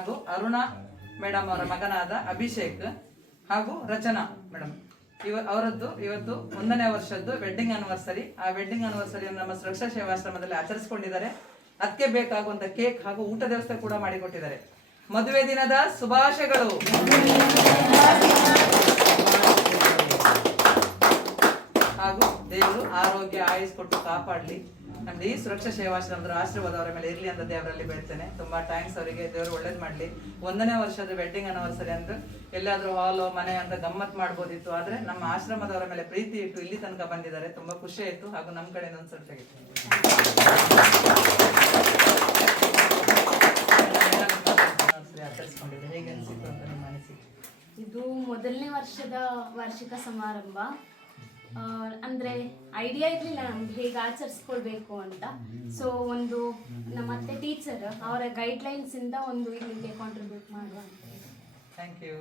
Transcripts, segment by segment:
ಹಾಗೂ ಅರುಣಾ ಮೇಡಮ್ ಅವರ ಮಗನಾದ ಅಭಿಷೇಕ್ ಹಾಗೂ ರಚನಾ ಮೇಡಮ್ ಅವರದ್ದು ಇವತ್ತು 1ನೇ ವರ್ಷದ್ದು ವೆಡ್ಡಿಂಗ್ ಆನಿವರ್ಸರಿ. ಆ ವೆಡ್ಡಿಂಗ್ ಆನಿವರ್ಸರಿಯನ್ನು ನಮ್ಮ ಸುರಕ್ಷಾ ಸೇವಾಶ್ರಮದಲ್ಲಿ ಆಚರಿಸಿಕೊಂಡಿದ್ದಾರೆ. ಅದಕ್ಕೆ ಬೇಕಾಗುವಂತ ಕೇಕ್ ಹಾಗೂ ಊಟದ ವ್ಯವಸ್ಥೆ ಕೂಡ ಮಾಡಿಕೊಟ್ಟಿದ್ದಾರೆ. ಮದುವೆ ದಿನದ ಶುಭಾಶಯಗಳು. ಹಾಗೂ ದೇವರು ಆರೋಗ್ಯ ಆಯುಸ್ ಕೊಟ್ಟು ಕಾಪಾಡಲಿ. ನಮ್ದು ಈ ಸುರಕ್ಷಾ ಸೇವಾಶ್ರಮದ ಆಶೀರ್ವಾದ ಅವರ ಮೇಲೆ ಇರಲಿ ಅಂತ ದೇವರಲ್ಲಿ ಬೇಡ್ತೇನೆ. ತುಂಬಾ ಥ್ಯಾಂಕ್ಸ್ ಅವರಿಗೆ. ದೇವರು ಒಳ್ಳೇದು ಮಾಡಲಿ. 1ನೇ ವರ್ಷದ ವೆಡ್ಡಿಂಗ್ ಆನಿವರ್ಸರಿ ಅಂದ್ರೆ ಎಲ್ಲಾದ್ರೂ ಹಾಲು ಮನೆ ಅಂತ ಗಮ್ಮತ್ ಮಾಡ್ಬೋದಿತ್ತು. ಆದ್ರೆ ನಮ್ಮ ಆಶ್ರಮದವರ ಮೇಲೆ ಪ್ರೀತಿ ಇಟ್ಟು ಇಲ್ಲಿ ತನಕ ಬಂದಿದ್ದಾರೆ. ತುಂಬಾ ಖುಷಿ ಆಯ್ತು. ಹಾಗೂ ನಮ್ಮ ಕಡೆಯಿಂದ ಒಂದು ಸರ್ಟಿಫಿಕೇಟ್ ಆಚರಿಸ್ಕೊಂಡಿದೆ. ಹೇಗೆ ಅನಿಸಿತ್ತು ಅಂತ ನಿಮ್ಮ ಅನಿಸಿಕೆ? ಇದು 1ನೇ ವರ್ಷದ ವಾರ್ಷಿಕ ಸಮಾರಂಭ. ಅಂದರೆ ಐಡಿಯಾ ಇರಲಿಲ್ಲ ನಮ್ಗೆ ಹೇಗೆ ಆಚರಿಸ್ಕೊಳ್ಬೇಕು ಅಂತ. ಸೊ ಒಂದು ನಮ್ಮ ಅತ್ತೆ ಟೀಚರ್ ಅವರ ಗೈಡ್ಲೈನ್ಸಿಂದ ಒಂದು ಇಲ್ಲಿಗೆ ಕಾಂಟ್ರಿಬ್ಯೂಟ್ ಮಾಡುವ. Thank you.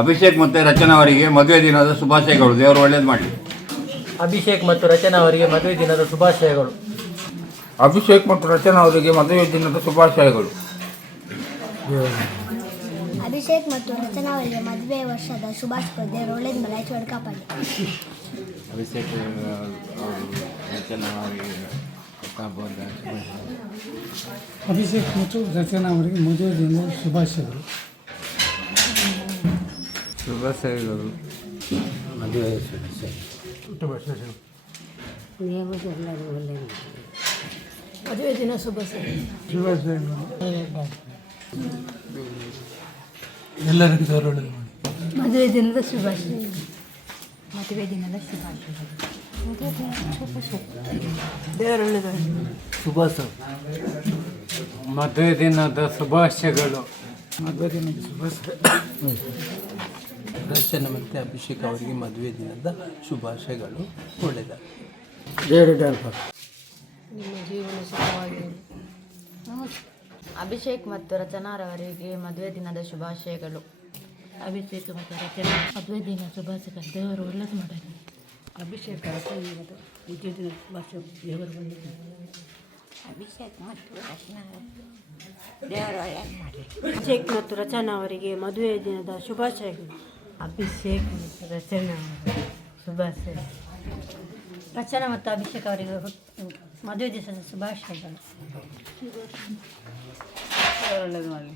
ಅಭಿಷೇಕ್ ಮತ್ತು ರಚನಾ ಅವರಿಗೆ ಮದುವೆ ದಿನದ ಶುಭಾಶಯಗಳು. ದೇವರು ಒಳ್ಳೇದು ಮಾಡಲಿ. ಅಭಿಷೇಕ್ ಮತ್ತು ರಚನಾ ಅವರಿಗೆ ಮದುವೆ ದಿನದ ಶುಭಾಶಯಗಳು. ಅಭಿಷೇಕ್ ಮತ್ತು ರಚನಾ ಅವರಿಗೆ ಮದುವೆ ದಿನದ ಶುಭಾಶಯಗಳು. ಅಭಿಷೇಕ್ ಮತ್ತು ರಚನಾ ಅವರಿಗೆ ಮದುವೆ ವರ್ಷದ ಶುಭಾಶಯಗಳು. ದೇವರು ಒಳ್ಳೇದು ಮಾಡಲಿ. ಆಯ್ತು ಕಾಪಾಡಿ. ಅಭಿಷೇಕ್ ರಚನಾ ಅವರಿಗೆ ಅಭಿಷೇಕ್ ಮತ್ತು ರಚನಾ ಅವರಿಗೆ ಮದುವೆ ದಿನದ ಶುಭಾಶಯಗಳು. ಶುಭಾಶಯಗಳು. ಮದುವೆ ಮದುವೆ ದಿನ ಶುಭಾಶಯಗಳು. ಎಲ್ಲರಿಗೂ ದೇವರು ಒಳ್ಳೇದು ಮಾಡಿ. ಮದುವೆ ದಿನದ ಶುಭಾಶಯಗಳು. ಮದುವೆ ದಿನದ ಶುಭಾಶಯಗಳು. ದೇವರು ಒಳ್ಳೇದು. ಶುಭಾಶಯ. ಮದುವೆ ದಿನದ ಶುಭಾಶಯಗಳು. ಮದುವೆ ದಿನದ ಶುಭಾಶಯ. ರಚನಾ ಮತ್ತು ಅಭಿಷೇಕ್ ಅವರಿಗೆ ಮದುವೆ ದಿನದ ಶುಭಾಶಯಗಳು. ಒಳ್ಳೆಯದಾಗಲಿ. ನಿಮ್ಮ ಜೀವನ ಸುಖವಾಗಿರಲಿ. ಅಭಿಷೇಕ್ ಮತ್ತು ರಚನಾರವರಿಗೆ ಮದುವೆ ದಿನದ ಶುಭಾಶಯಗಳು. ಅಭಿಷೇಕ್ ಮತ್ತು ರಚನಾ ಮದುವೆ ದಿನ ಶುಭಾಶಯಗಳು. ದೇವರು ಒಳ್ಳೇದು ಮಾಡಲಿ. ಅಭಿಷೇಕ್ ಮದುವೆ ದಿನ ಶುಭಾಶಯ. ದೇವರು ಒಳ್ಳೇದು. ಅಭಿಷೇಕ್ ಮತ್ತು ರಚನಾ ದೇವರು ಒಳ್ಳೇದು ಮಾಡಲಿ. ಅಭಿಷೇಕ್ ಮತ್ತು ರಚನಾ ಅವರಿಗೆ ಮದುವೆ ದಿನದ ಶುಭಾಶಯಗಳು. ಅಭಿಷೇಕ್ ಮತ್ತು ರಚನಾ ಶುಭಾಶಯ. ರಚನಾ ಮತ್ತು ಅಭಿಷೇಕ್ ಅವರಿಗೆ ಮದುವೆ ದಿವಸದ ಶುಭಾಶಯಗಳು. ಒಳ್ಳೇದು ಮಾಡಲಿ.